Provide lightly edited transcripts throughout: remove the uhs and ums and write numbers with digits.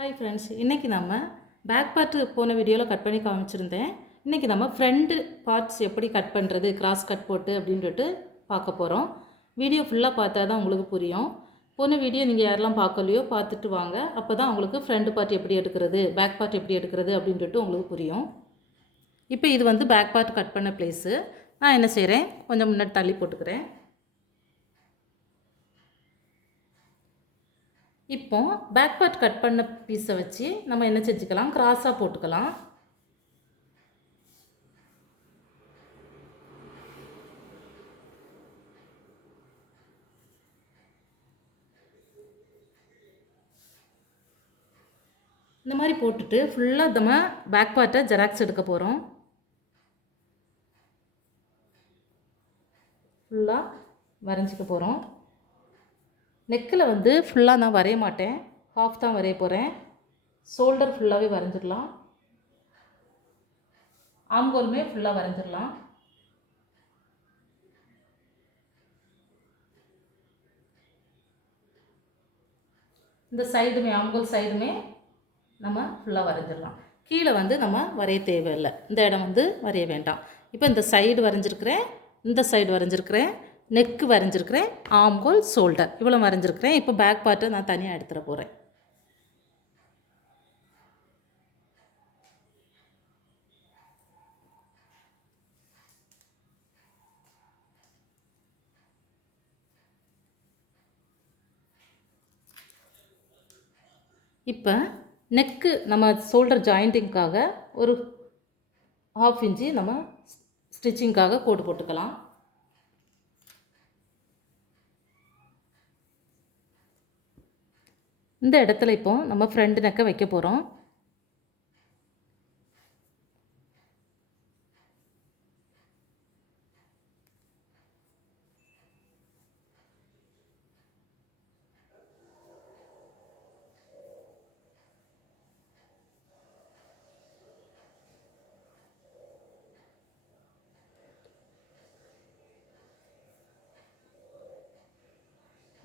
Hi friends, இன்றைக்கி நம்ம back part போன வீடியோவில் கட் பண்ணி காமிச்சிருந்தேன். இன்றைக்கி நம்ம ஃப்ரண்ட் பார்ட்ஸ் எப்படி கட் பண்ணுறது, கிராஸ் கட் போட்டு அப்படின்ட்டு பார்க்க போகிறோம். வீடியோ ஃபுல்லாக பார்த்தா தான் உங்களுக்கு புரியும். போன வீடியோ நீங்கள் யாரெல்லாம் பார்க்கலையோ பார்த்துட்டு வாங்க. அப்போ தான் உங்களுக்கு ஃப்ரண்ட் பார்ட் எப்படி எடுக்கிறது, பேக் பார்ட் எப்படி எடுக்கிறது அப்படின்ட்டு உங்களுக்கு புரியும். இப்போ இது வந்து பேக் பார்ட் கட் பண்ண பிளேஸு. நான் என்ன செய்கிறேன், கொஞ்சம் முன்னாடி தள்ளி போட்டுக்கிறேன். இப்போ பேக் பார்ட் கட் பண்ண பீஸை வச்சு நம்ம என்ன செஞ்சுக்கலாம், கிராஸாக போட்டுக்கலாம். இந்த மாதிரி போட்டுட்டு ஃபுல்லாக நம்ம பேக் பார்ட்டை ஜெராக்ஸ் எடுக்க போகிறோம். ஃபுல்லாக வரைஞ்சிக்க போகிறோம். நெக்கில் வந்து ஃபுல்லாக நான் வரைய மாட்டேன், ஹாஃப் தான் வரைய போகிறேன். ஷோல்டர் ஃபுல்லாகவே வரைஞ்சிடலாம். ஆம்கோலுமே ஃபுல்லாக வரைஞ்சிடலாம். இந்த சைடுமே, ஆம்கோல் சைடுமே நம்ம ஃபுல்லாக வரைஞ்சிடலாம். கீழே வந்து நம்ம வரைய தேவையில்லை, இந்த இடம் வந்து வரைய வேண்டாம். இப்போ இந்த சைடு வரைஞ்சிருக்கிறேன், இந்த சைடு வரைஞ்சிருக்கிறேன், நெக்கு வரைஞ்சிருக்கிறேன், ஆம்கோல், ஷோல்டர் இவ்வளோ வரைஞ்சிருக்கிறேன். இப்போ பேக் பார்ட்டை நான் தனியாக எடுத்துகிற போகிறேன். இப்போ நெக்கு நம்ம ஷோல்டர் ஜாயிண்டிங்காக ஒரு 1/2 இன்ச்சு நம்ம ஸ்டிச்சிங்காக கோடு போட்டுக்கலாம். இந்த இடத்துல இப்போ நம்ம ஃப்ரண்ட் நெக்கை வைக்க போகிறோம்.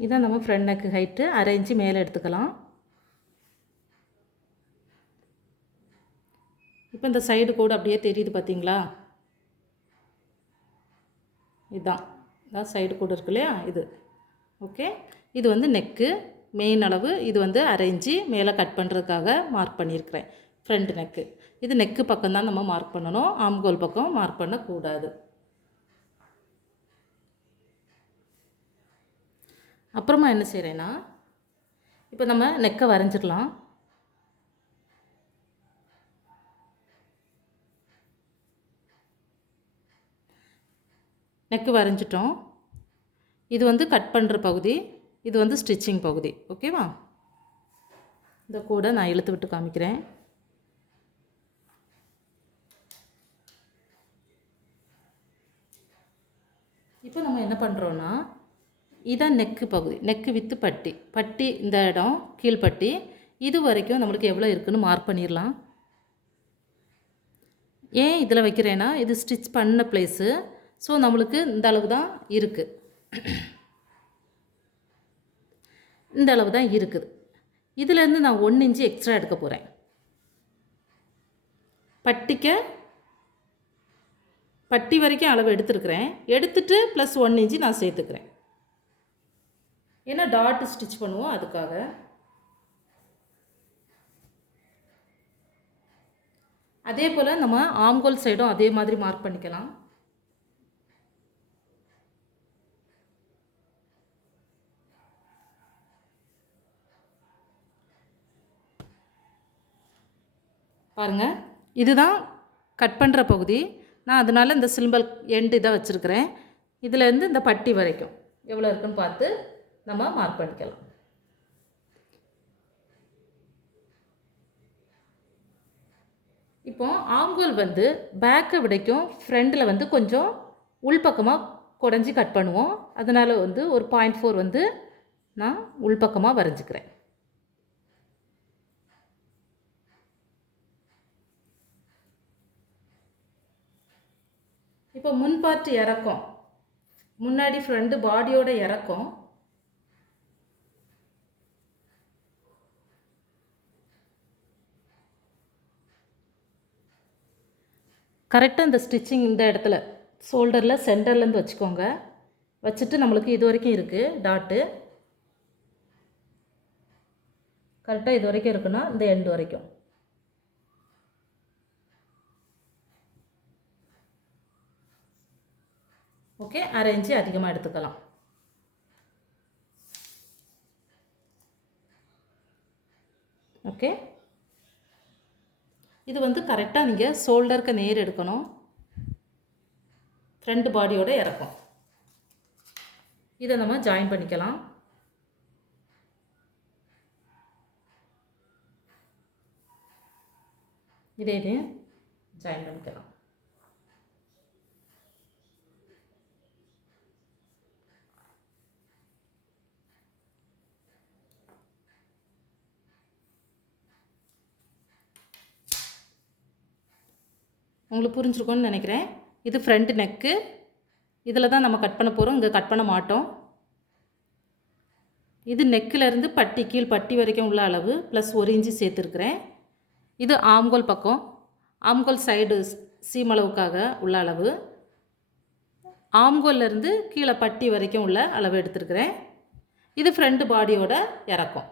இதான் நம்ம ஃப்ரண்ட் நெக்கு ஹைட்டு, 1/2 இன்ச்சு மேலே எடுத்துக்கலாம். இப்போ இந்த சைடு கோடு அப்படியே தெரியுது பார்த்தீங்களா? இதுதான் சைடு கோடு இருக்கு இல்லையா, இது ஓகே. இது வந்து நெக்கு மெயின் அளவு. இது வந்து 1/2 இன்ச்சு மேலே கட் பண்ணுறதுக்காக மார்க் பண்ணியிருக்கிறேன். ஃப்ரண்ட் நெக்கு இது நெக்கு பக்கம் தான் நம்ம மார்க் பண்ணணும், ஆம்கோல் பக்கம் மார்க் பண்ணக்கூடாது. அப்புறமா என்ன செய்கிறேன்னா, இப்போ நம்ம நெக்கை வரைஞ்சிடலாம். நெக்கு வரைஞ்சிட்டோம். இது வந்து கட் பண்ணுற பகுதி, இது வந்து ஸ்டிச்சிங் பகுதி, ஓகேவா? இந்த கூட நான் இழுத்து விட்டு காமிக்கிறேன். இப்போ நம்ம என்ன பண்ணுறோன்னா, இதான் நெக்கு பகுதி, நெக்கு வித்து பட்டி, பட்டி இந்த இடம் கீழ்பட்டி, இது வரைக்கும் நம்மளுக்கு எவ்வளோ இருக்குதுன்னு மார்க் பண்ணிடலாம். ஏன் இதில் வைக்கிறேன்னா, இது ஸ்டிச் பண்ண பிளேஸு. ஸோ நம்மளுக்கு இந்த அளவு தான் இருக்குது, இந்த அளவு தான் இருக்குது. இதிலேருந்து நான் 1 இன்ச்சு எக்ஸ்ட்ரா எடுக்க போகிறேன். பட்டி வரைக்கும் அளவு எடுத்துருக்கிறேன். எடுத்துட்டு ப்ளஸ் 1 இன்ச்சு நான் சேர்த்துக்கிறேன். ஏன்னா டாட் ஸ்டிச் பண்ணுவோம், அதுக்காக. அதே போல் நம்ம ஆம்கோல் சைடும் அதே மாதிரி மார்க் பண்ணிக்கலாம். பாருங்கள், இதுதான் கட் பண்ணுற பகுதி. நான் அதனால் இந்த சிம்பிள் எண்டு இதை வச்சுருக்கிறேன். இதிலேருந்து இந்த பட்டி வரைக்கும் எவ்வளோ இருக்குன்னு பார்த்து நம்ம மார்க் பண்ணிக்கலாம். இப்போ ஆம்கோல் வந்து பேக்கை விடைக்கும் ஃப்ரண்டில் வந்து கொஞ்சம் உள்பக்கமாக குடஞ்சி கட் பண்ணுவோம். அதனால் வந்து ஒரு 0.4 வந்து நான் உள்பக்கமாக வரைஞ்சிக்கிறேன். இப்போ முன் பார்ட் இறக்கம், முன்னாடி ஃப்ரண்ட் பாடியோட இறக்கம் கரெக்டாக இந்த ஸ்டிச்சிங் இந்த இடத்துல ஷோல்டரில் சென்டர்லேருந்து வச்சுக்கோங்க. வச்சுட்டு நம்மளுக்கு இது வரைக்கும் இருக்குது டாட்டு, கரெக்டாக இது வரைக்கும் இருக்குன்னா இந்த எண்டு வரைக்கும். ஓகே, 1/2 இன்ச்சு அதிகமாக எடுத்துக்கலாம். ஓகே, இது வந்து கரெக்டாக நீங்கள் ஷோல்டருக்கு நேர் எடுக்கணும், ஃப்ரண்ட் பாடியோட இறக்கும். இதை நம்ம ஜாயின் பண்ணிக்கலாம். இதே ஜாயின் பண்ணிக்கலாம். உங்களுக்கு புரிஞ்சிருக்கும்னு நினைக்கிறேன். இது ஃப்ரண்ட் நெக்கு, இதில் தான் நம்ம கட் பண்ண போகிறோம், இங்கே கட் பண்ண மாட்டோம். இது நெக்கிலேருந்து பட்டி கீழ் பட்டி வரைக்கும் உள்ள அளவு ப்ளஸ் 1 இன்ச்சு சேர்த்துருக்குறேன். இது ஆம்கோல் பக்கம், ஆம்கோல் சைடு சீம் அளவுக்காக உள்ள அளவு. ஆம்கோல்லேருந்து கீழே பட்டி வரைக்கும் உள்ள அளவு எடுத்துருக்குறேன். இது ஃப்ரண்ட் பாடியோட இறக்கம்.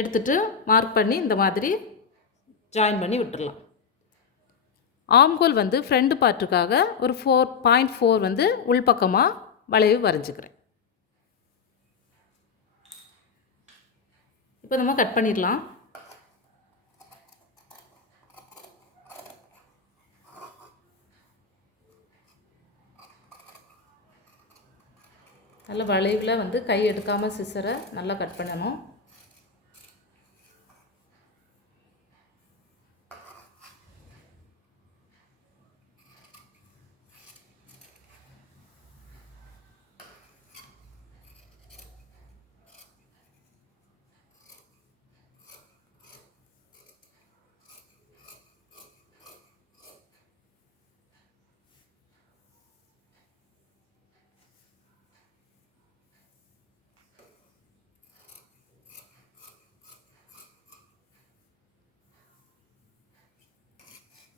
எடுத்துகிட்டு மார்க் பண்ணி இந்த மாதிரி ஜாயின் பண்ணி விட்டுடலாம். ஆம்கோல் வந்து ஃப்ரண்ட் பார்ட்டுக்காக ஒரு 4.4 வந்து உள்பக்கமாக வளைவு வரைஞ்சிக்கிறேன். இப்போ நம்ம கட் பண்ணிடலாம். நல்ல வளைவில் வந்து கை எடுக்காமல் சிசரை நல்லா கட் பண்ணணும்.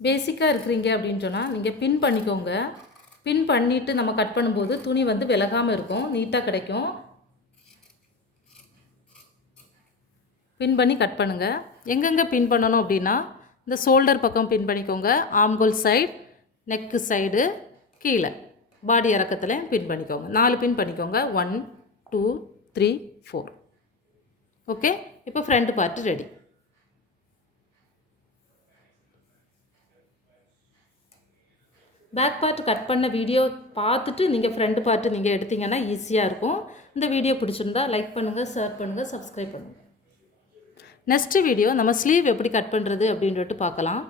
பேசிக்காக இருக்கிறீங்க அப்படின்னு சொன்னால் நீங்கள் பின் பண்ணிக்கோங்க. பின் பண்ணிவிட்டு நம்ம கட் பண்ணும்போது துணி வந்து விலகாமல் இருக்கும், நீட்டாக கிடைக்கும். பின் பண்ணி கட் பண்ணுங்கள். எங்கெங்கே பின் பண்ணணும் அப்படின்னா இந்த ஷோல்டர் பக்கம் பின் பண்ணிக்கோங்க, ஆம்கோல் சைடு, நெக்கு சைடு, கீழே பாடி இறக்கத்தில் பின் பண்ணிக்கோங்க. 4 பின் பண்ணிக்கோங்க. 1 2 3 4. ஓகே, இப்போ front part ready. Back part cut பண்ண வீடியோ பார்த்துட்டு நீங்கள் ஃப்ரண்ட் பார்ட்டு நீங்கள் எடுத்தீங்கன்னா ஈஸியாக இருக்கும். இந்த வீடியோ பிடிச்சிருந்தா லைக் பண்ணுங்கள், ஷேர் பண்ணுங்கள், சப்ஸ்கிரைப் பண்ணுங்கள். நெக்ஸ்ட்டு வீடியோ நம்ம ஸ்லீவ் எப்படி கட் பண்ணுறது அப்படின்ட்டு பார்க்கலாம்.